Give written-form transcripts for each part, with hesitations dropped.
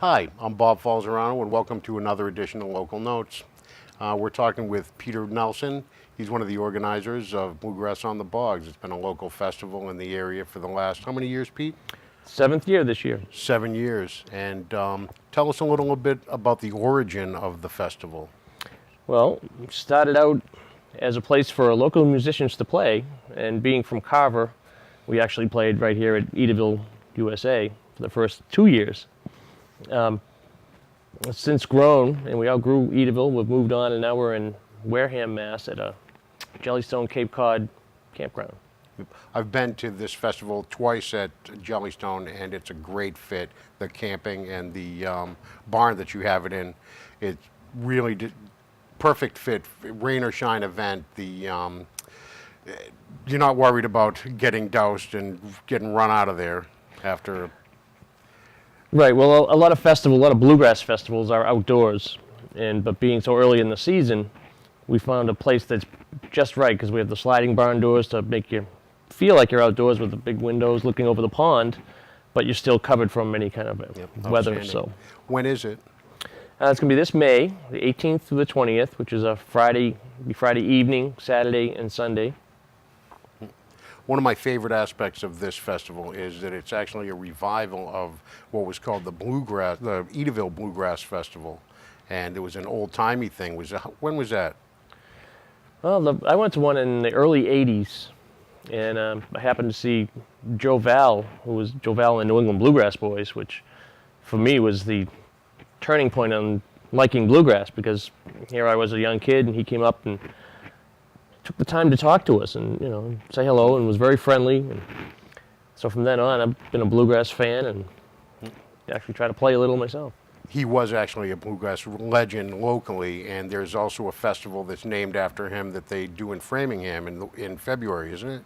Hi, I'm Bob Falzarano, and welcome to another edition of Local Notes. We're talking with Peter Nelson. He's one of the organizers of Bluegrass on the Bogs. It's been a local festival in the area for the last, how many years, Pete? Seventh year this year. 7 years. And tell us a little bit about the origin of the festival. Well, it started out as a place for local musicians to play, and being from Carver, we actually played right here at Edaville, USA for the first 2 years. It's since grown, and we outgrew Edaville. We've moved on, and now we're in Wareham, Mass. at a Jellystone Cape Cod campground. I've been to this festival twice at Jellystone, and it's a great fit. The camping and the barn that you have it in, it's really perfect fit, rain or shine event. You're not worried about getting doused and getting run out of there after. Right. Well, a lot of bluegrass festivals are outdoors, but being so early in the season, we found a place that's just right because we have the sliding barn doors to make you feel like you're outdoors with the big windows looking over the pond, but you're still covered from any kind of weather. So, when is it? It's going to be this May, the 18th through the 20th, which is a Friday evening, Saturday, and Sunday. One of my favorite aspects of this festival is that it's actually a revival of what was called the Edaville Bluegrass Festival, and it was an old-timey thing. When was that? Well, I went to one in the early 80s, and I happened to see Joe Val, who was Joe Val and the New England Bluegrass Boys, which for me was the turning point on liking bluegrass, because here I was a young kid, and he came up and took the time to talk to us and say hello, and was very friendly. And so from then on, I've been a bluegrass fan and actually try to play a little myself. He was actually a bluegrass legend locally, and there's also a festival that's named after him that they do in Framingham in February, isn't it?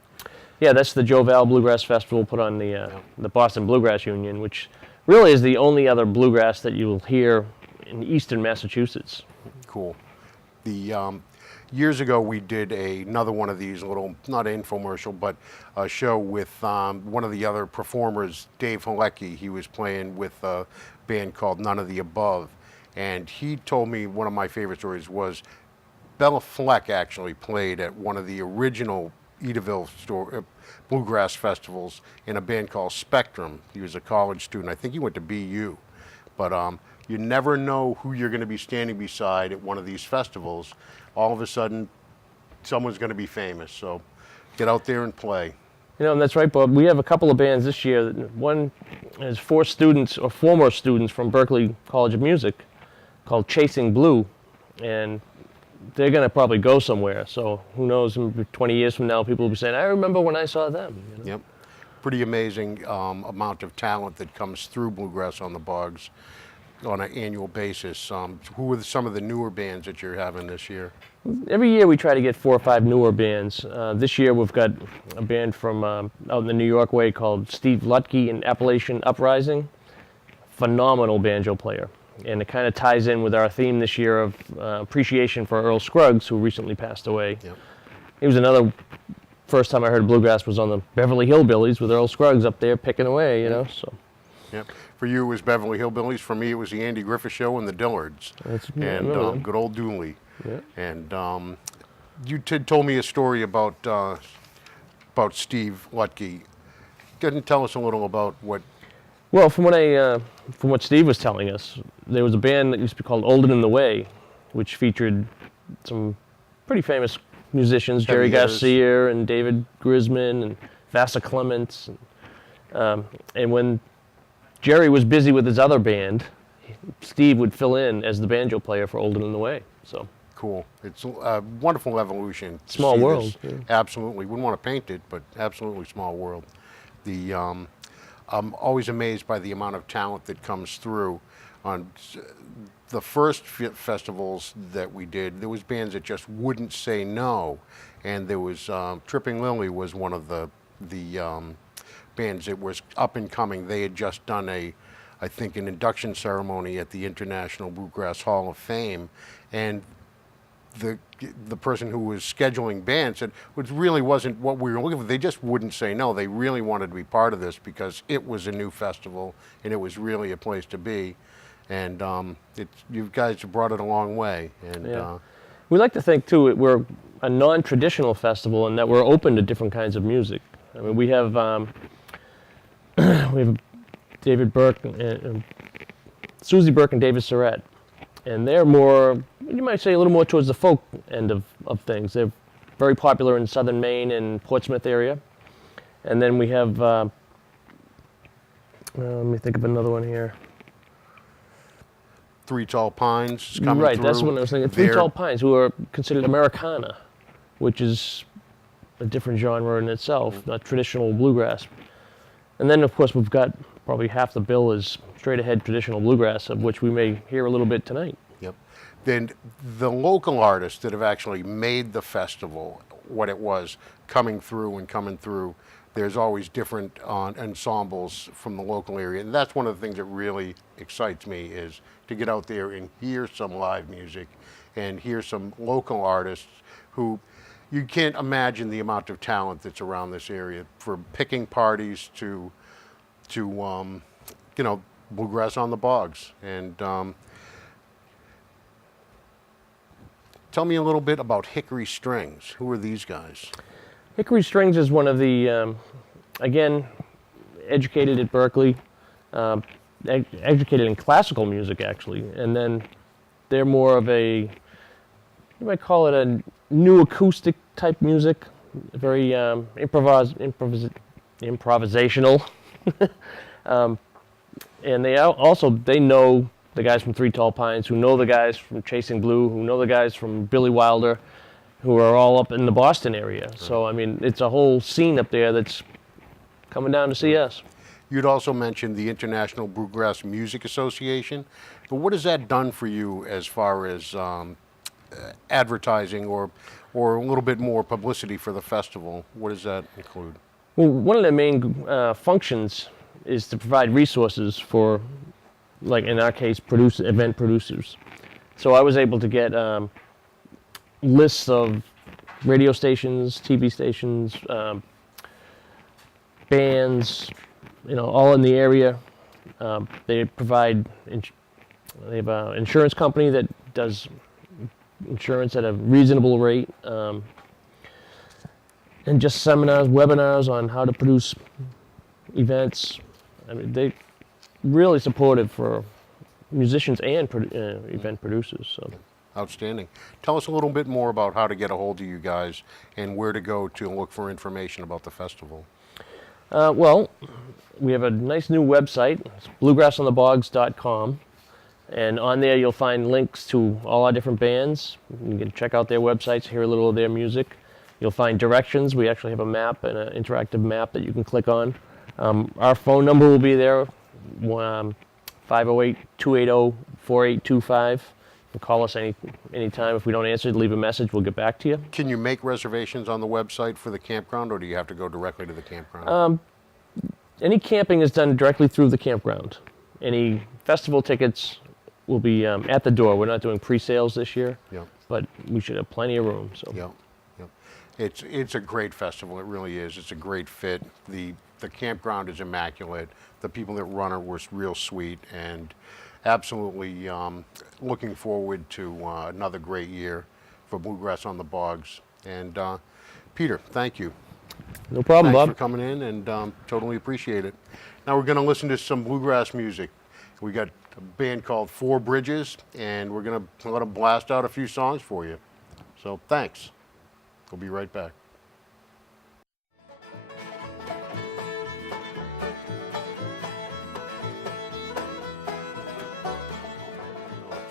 Yeah, that's the Joe Val Bluegrass Festival put on the Boston Bluegrass Union, which really is the only other bluegrass that you will hear in eastern Massachusetts. Cool. Years ago, we did another one of these little, not an infomercial, but a show with one of the other performers, Dave Halecki. He was playing with a band called None of the Above. And he told me one of my favorite stories was Bella Fleck actually played at one of the original Edaville bluegrass festivals in a band called Spectrum. He was a college student. I think he went to BU. But you never know who you're going to be standing beside at one of these festivals. All of a sudden, someone's going to be famous. So get out there and play. And that's right, Bob. We have a couple of bands this year. One is 4 students, or former students from Berklee College of Music, called Chasing Blue. And they're going to probably go somewhere. So who knows, in 20 years from now, people will be saying, I remember when I saw them. Yep. Pretty amazing amount of talent that comes through Bluegrass on the Bogs on an annual basis. Who are some of the newer bands that you're having this year? Every year we try to get 4 or 5 newer bands. This year we've got a band from out in the New York way called Steve Lutke and Appalachian Uprising. Phenomenal banjo player. And it kind of ties in with our theme this year of appreciation for Earl Scruggs, who recently passed away. Yep. He was another, first time I heard bluegrass was on the Beverly Hillbillies with Earl Scruggs up there picking away, so. Yep. For you, it was Beverly Hillbillies. For me, it was the Andy Griffith Show and the Dillards. And good old Dooley. Yeah. And you told me a story about Steve Lutke. Can you tell us a little about what? Well, from what Steve was telling us, there was a band that used to be called Olden in the Way, which featured some pretty famous musicians, Jerry Garcia and David Grisman and Vasa Clements. And when Jerry was busy with his other band, Steve would fill in as the banjo player for Olden in the Way. So cool. It's a wonderful evolution. Small world. Yeah. Absolutely. Wouldn't want to paint it, but absolutely small world. I'm always amazed by the amount of talent that comes through. On the first festivals that we did, there was bands that just wouldn't say no, and there was Tripping Lily was one of the bands that was up and coming. They had just done I think an induction ceremony at the International Bluegrass Hall of Fame, and the person who was scheduling bands said, which really wasn't what we were looking for. They just wouldn't say no. They really wanted to be part of this because it was a new festival and it was really a place to be. and you guys have brought it a long way. And Yeah. We like to think too we're a non-traditional festival in that we're open to different kinds of music. I mean, we have David Burke and Susie Burke and David Surratt, and they're more, you might say, a little more towards the folk end of things. They're very popular in southern Maine and Portsmouth area. And then we have, let me think of another one here. Three Tall Pines is coming Right, through. that's what I was thinking. Three Tall Pines, who are considered Americana, which is a different genre in itself, not traditional bluegrass. And then, of course, we've got probably half the bill is straight ahead traditional bluegrass, of which we may hear a little bit tonight. Yep. Then the local artists that have actually made the festival what it was, coming through, there's always different ensembles from the local area. And that's one of the things that really excites me, is to get out there and hear some live music and hear some local artists who you can't imagine the amount of talent that's around this area, from picking parties to bluegrass on the bogs. And tell me a little bit about Hickory Strings. Who are these guys? Hickory Strings is one of the, again, educated at Berkeley, educated in classical music, actually. And then they're more of a, you might call it a new acoustic type music, very improvisational. And they know the guys from Three Tall Pines, who know the guys from Chasing Blue, who know the guys from Billy Wilder, who are all up in the Boston area. Right. So, I mean, it's a whole scene up there that's coming down to see us. You'd also mentioned the International Bluegrass Music Association, but what has that done for you as far as advertising or a little bit more publicity for the festival? What does that include? Well, one of the main functions is to provide resources for, like in our case, event producers. So I was able to get lists of radio stations, TV stations, bands, all in the area. They provide, they have an insurance company that does insurance at a reasonable rate, and just seminars, webinars on how to produce events. I mean, they really supportive for musicians and event producers. So. Outstanding. Tell us a little bit more about how to get a hold of you guys and where to go to look for information about the festival. Well, we have a nice new website. It's bluegrassonthebogs.com. And on there you'll find links to all our different bands. You can check out their websites, hear a little of their music. You'll find directions. We actually have a map, and an interactive map that you can click on. Our phone number will be there, 508-280-4825. You can call us anytime. If we don't answer, leave a message. We'll get back to you. Can you make reservations on the website for the campground, or do you have to go directly to the campground? Any camping is done directly through the campground. Any festival tickets will be at the door. We're not doing pre-sales this year, Yep. but we should have plenty of room. So. Yep. It's a great festival. It really is. It's a great fit. The campground is immaculate. The people that run it were real sweet, and absolutely looking forward to another great year for Bluegrass on the Bogs. And Peter, thank you. No problem, Thanks Bob. for coming in, and totally appreciate it. Now we're going to listen to some bluegrass music. We got a band called Four Bridges, and we're going to let them blast out a few songs for you. So thanks. We'll be right back.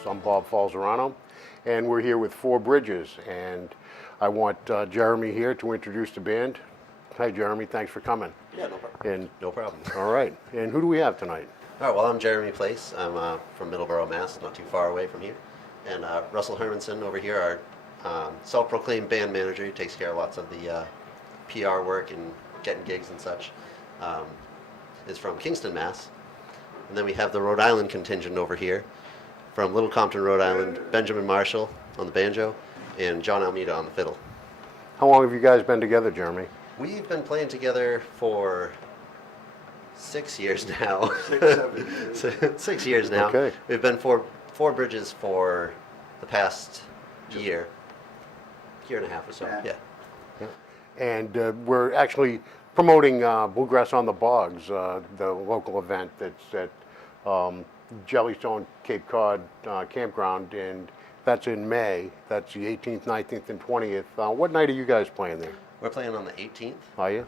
So I'm Bob Falzarano, and we're here with Four Bridges, and I want Jeremy here to introduce the band. Hi, Jeremy. Thanks for coming. Yeah, no problem. No problem. All right. And who do we have tonight? All right, well, I'm Jeremy Place. I'm from Middleborough, Mass., not too far away from here. And Russell Hermanson over here, our self-proclaimed band manager, who takes care of lots of the PR work and getting gigs and such, is from Kingston, Mass. And then we have the Rhode Island contingent over here. From Little Compton, Rhode Island, Benjamin Marshall on the banjo and John Almeida on the fiddle. How long have you guys been together, Jeremy? We've been playing together for 6 years now. 6-7 years. 6 years now. Okay. We've been four bridges for the past year and a half or so. Yeah. Yeah. And we're actually promoting Bluegrass on the Bogs, the local event that's at Jellystone Cape Cod Campground, and that's in May. That's the 18th, 19th, and 20th. What night are you guys playing there? We're playing on the 18th, Are you?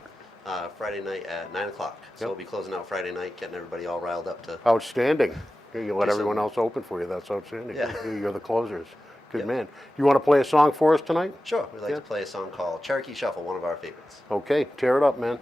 Friday night at 9 o'clock. So Yep. we'll be closing out Friday night, getting everybody all riled up to. Outstanding. You let Do everyone some- else open for you. That's outstanding. Yeah. You're the closers. Good Yep. man. You want to play a song for us tonight? Sure, we'd like Yeah. to play a song called Cherokee Shuffle, one of our favorites. Okay, tear it up, man.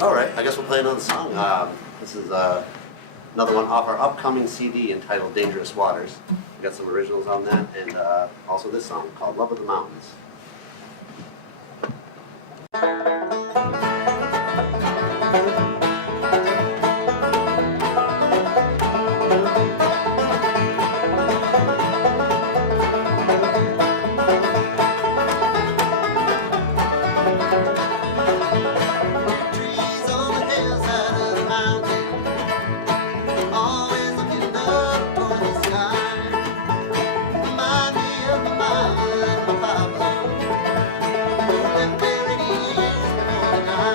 All right, I guess we'll play another song. This is another one off our upcoming CD entitled Dangerous Waters. We got some originals on that, and also this song called Love of the Mountains. Trees on the hillside of the mountain, always looking up for the sky. Remind me of the mama and my papa, who lived there 80 years before the night.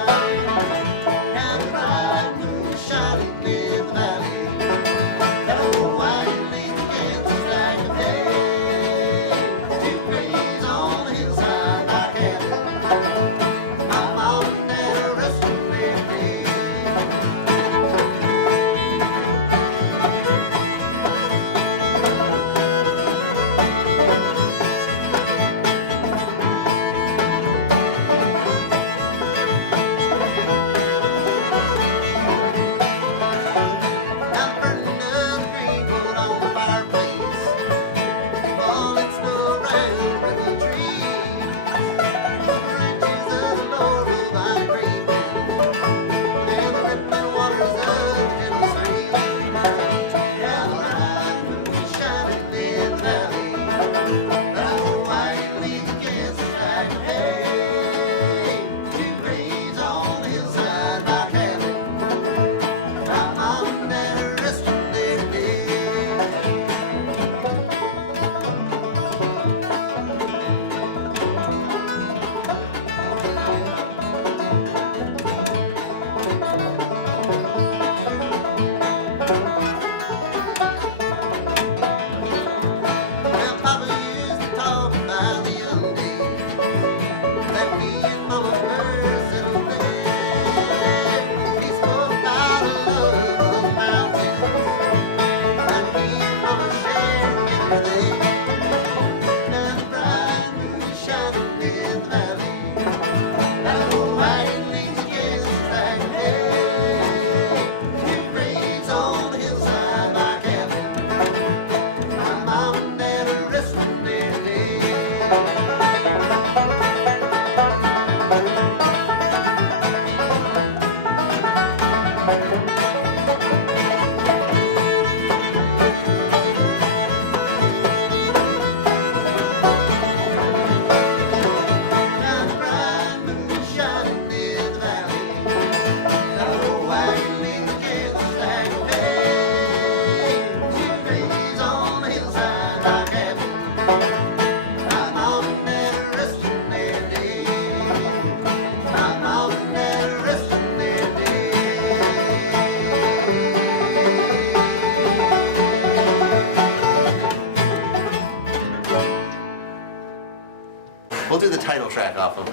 original track off of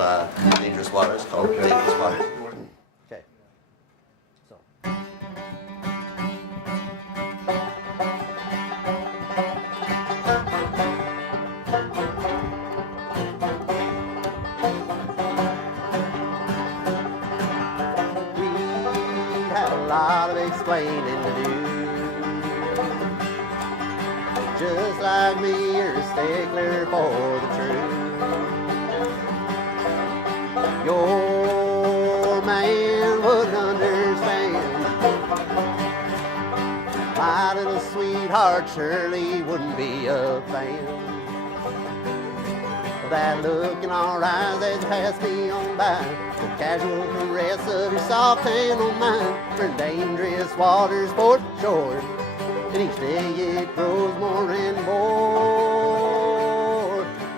Dangerous Waters called Dangerous Waters. Okay. So. We had a lot of explaining to do. Just like me, you're a stickler for the truth. Your man wouldn't understand. My little sweetheart surely wouldn't be a fan. That look in our eyes as you pass me on by, the casual caress of your soft hand on mine, for dangerous waters for shore. And each day it grows more and more,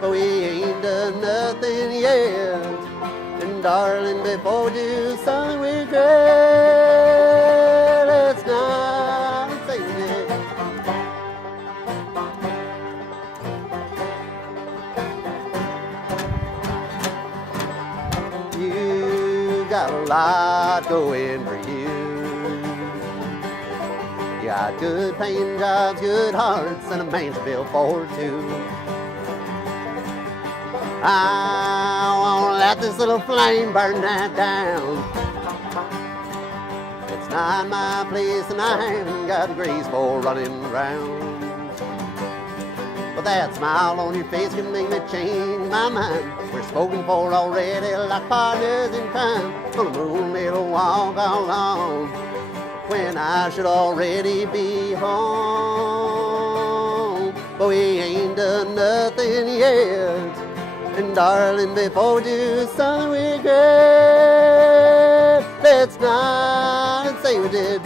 but we ain't done nothing yet. And darling, before we do something we regret, let's not say it. You got a lot going for you. You got good paying jobs, good hearts, and a man's bill for two. I wanna let this little flame burn that down. It's not my place and I haven't got the grace for running around. But that smile on your face can make me change my mind. We're spoken for already like partners in crime. On the moonlit walk along, when I should already be home. But we ain't done nothing yet. And darling, before we do something we regret, let's not say we did.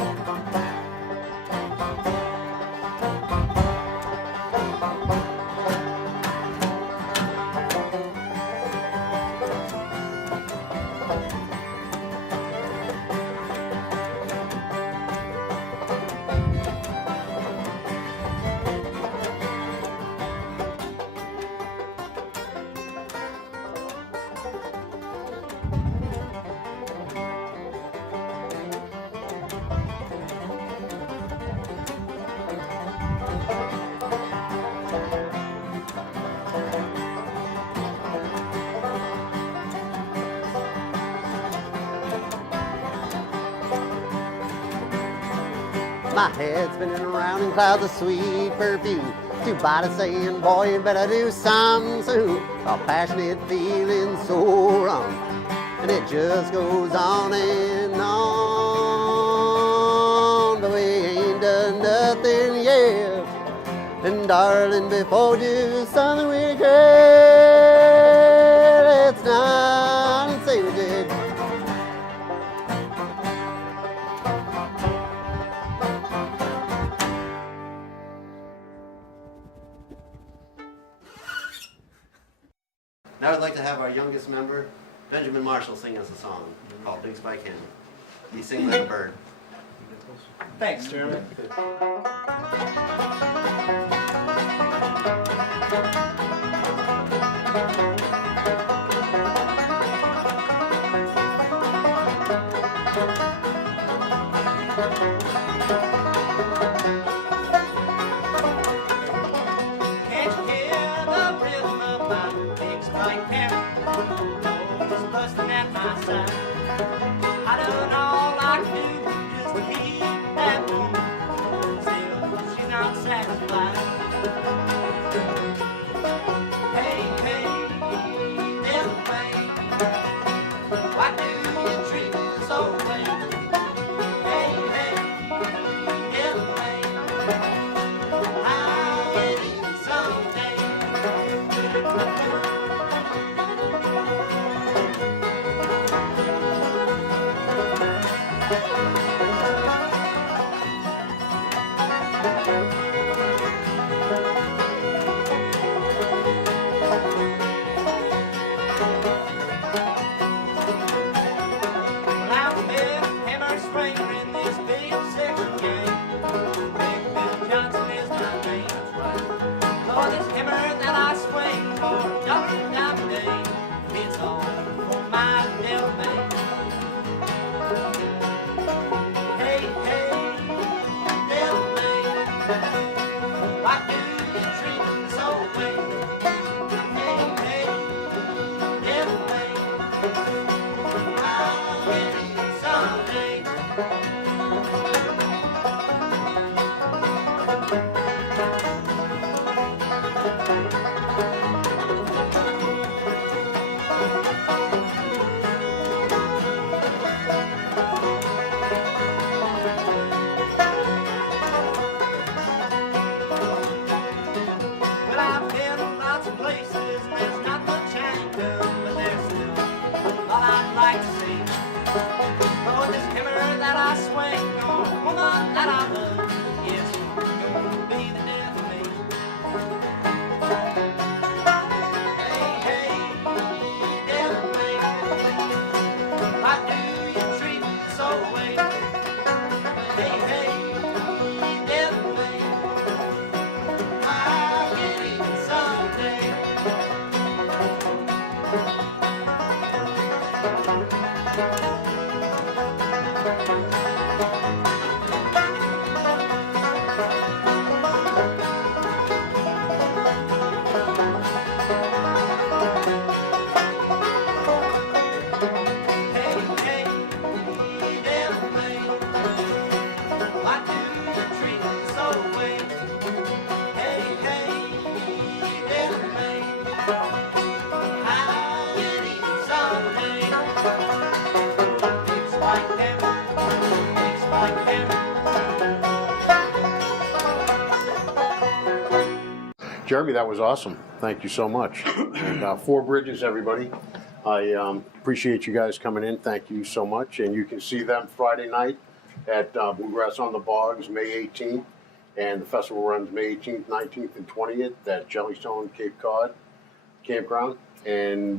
My head's spinning around in clouds of sweet perfume. Two bodies saying, boy, you better do something soon. A passionate feeling so wrong, and it just goes on and on. But we ain't done nothing yet. And darling, before we do something we regret, let's not say we did. Now I'd like to have our youngest member, Benjamin Marshall, sing us a song called Big Spike Hen. He sings like a bird. Thanks, Jeremy. Can't you hear the rhythm of my big spike hen? Always busting at my side. I done all I can do just to keep that moon. Still, she's not satisfied. Hey, hey, little thing, why do you treat me so way? Hey, hey, woman that I love, yes, gonna be the death of me. Hey, hey, death man, why do you treat me so way? Hey, hey, death man, I'll get even someday. Hey, hey, death man, why do you treat me so way? Hey, hey, death man, I'll get even someday. Big spike hammer, big spike hammer. Jeremy, that was awesome. Thank you so much. And Four Bridges, everybody. I appreciate you guys coming in. Thank you so much. And you can see them Friday night at Bluegrass on the Bogs, May 18th. And the festival runs May 18th, 19th, and 20th at Jellystone Cape Cod Campground in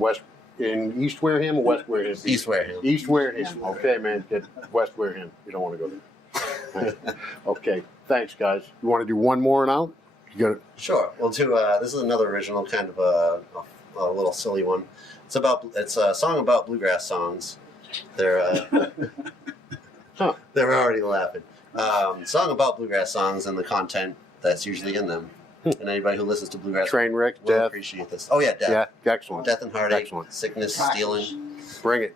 East Wareham or West Wareham? East Wareham. East Wareham. Okay, man. Get West Wareham. You don't want to go there. Okay. Thanks, guys. You want to do one more now? You got it. Sure. We'll do. This is another original, kind of a little silly one. It's a song about bluegrass songs. They're they're already laughing. Song about bluegrass songs and the content that's usually in them. And anybody who listens to bluegrass Trainwreck, will death. appreciate this. Oh yeah, death. Yeah, excellent. Death and heartache, Excellent. sickness, stealing. Bring it.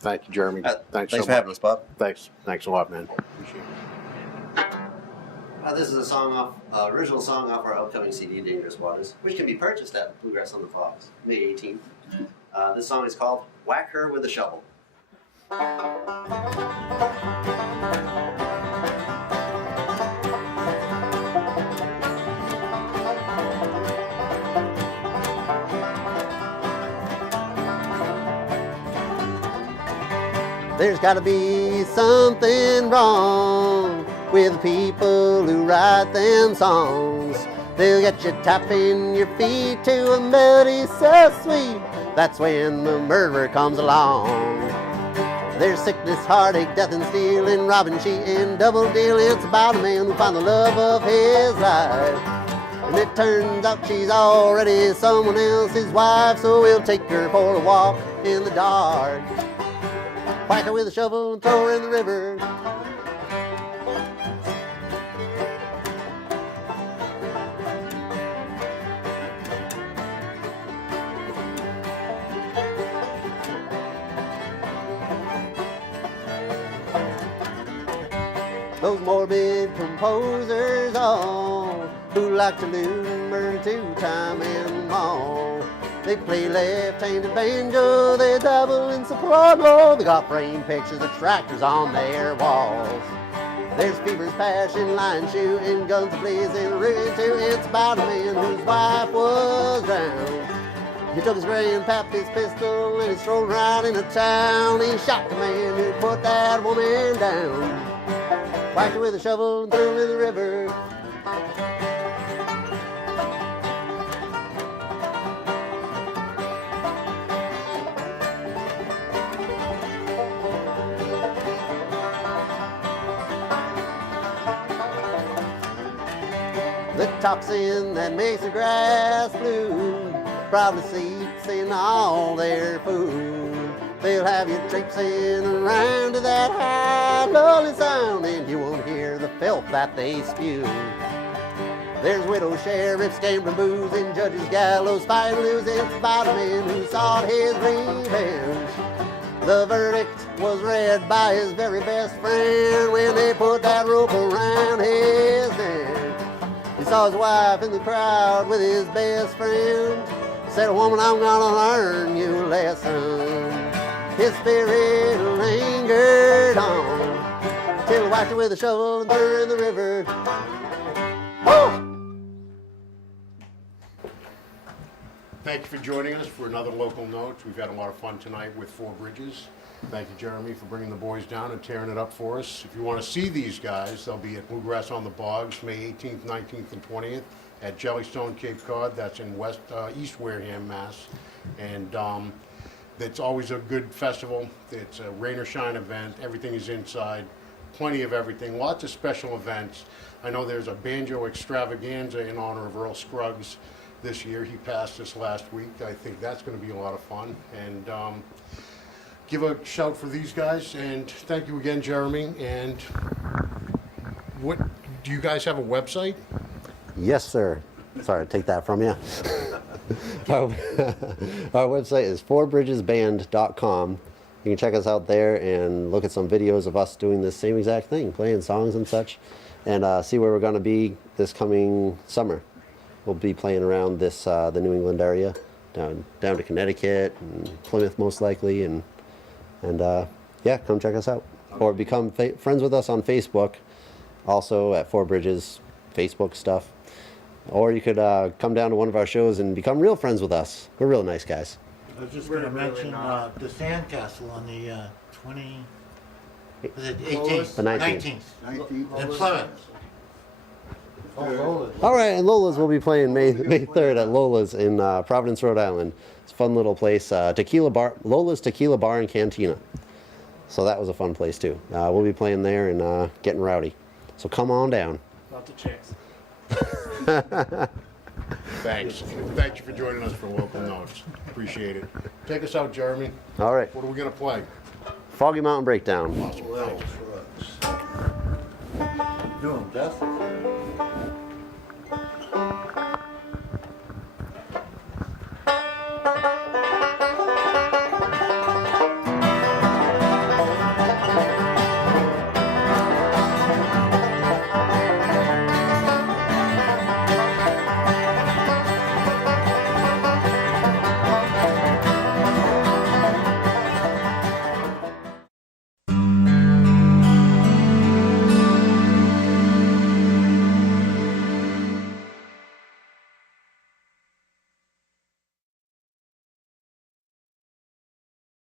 Thank you, Jeremy. Thanks so for having much. us, Bob. Thanks a lot, man. Appreciate it. This is a song original song off our upcoming CD, Dangerous Waters, which can be purchased at Bluegrass on the Fox, May 18th. This song is called Whack Her with a Shovel. There's gotta be something wrong with the people who write them songs. They'll get you tapping your feet to a melody so sweet. That's when the murderer comes along. There's sickness, heartache, death and stealing, robbing, cheating, double dealing. It's about a man who found the love of his life. And it turns out she's already someone else's wife, so we'll take her for a walk in the dark. Whack her with a shovel and throw her in the river. Those morbid composers all who like to lose murder two-time and all. They play left-handed banjo, they dabble in soprano. They got framed pictures of tractors on their walls. There's fevers, passion, lion shooting, guns blazing, ruin too. It's about a man whose wife was drowned. He took his grandpappy's pistol and he strolled right into town. He shot the man who put that woman down. Whacked her with a shovel and threw her in the river. The toxin that makes the grass blue probably seeps in all their food. They'll have you traipsing around to that high, lowly sound, and you won't hear the filth that they spew. There's widow sheriffs, gambling booze, and judges, gallows, fight and lose. It's about a man who sought his revenge. The verdict was read by his very best friend when they put that rope around his neck. He saw his wife in the crowd with his best friend. Said, "Woman, I'm gonna learn you a lesson." His spirit lingered on till he whacked her with a shovel and threw her in the river. Woo! Thank you for joining us for another Local Notes. We've had a lot of fun tonight with Four Bridges. Thank you, Jeremy, for bringing the boys down and tearing it up for us. If you want to see these guys, they'll be at Bluegrass on the Bogs, May 18th, 19th, and 20th at Jellystone, Cape Cod. That's in East Wareham, Mass. And it's always a good festival. It's a rain or shine event. Everything is inside. Plenty of everything. Lots of special events. I know there's a banjo extravaganza in honor of Earl Scruggs this year. He passed this last week. I think that's going to be a lot of fun. And give a shout for these guys. And thank you again, Jeremy. And what do you guys have a website? Yes, sir. Sorry to take that from you. Our website is fourbridgesband.com. You can check us out there and look at some videos of us doing this same exact thing, playing songs and such, and see where we're going to be this coming summer. We'll be playing around this the New England area, down to Connecticut and Plymouth most likely, and yeah, come check us out. Or become friends with us on Facebook, also at Four Bridges Facebook stuff. Or you could come down to one of our shows and become real friends with us. We're real nice guys. I was just going to mention the Sandcastle on the 18th? The 19th. In Plymouth. Oh, Lola's. All right, and Lola's will be playing May 3rd at Lola's in Providence, Rhode Island. It's a fun little place. Lola's Tequila Bar and Cantina. So that was a fun place too. We'll be playing there and getting rowdy. So come on down. Not the chicks. Thanks. Thank you for joining us for Local Notes. Appreciate it. Take us out, Jeremy. All right, What are we going to play? Foggy Mountain Breakdown. Awesome. Thanks. Do 'em, Jeff.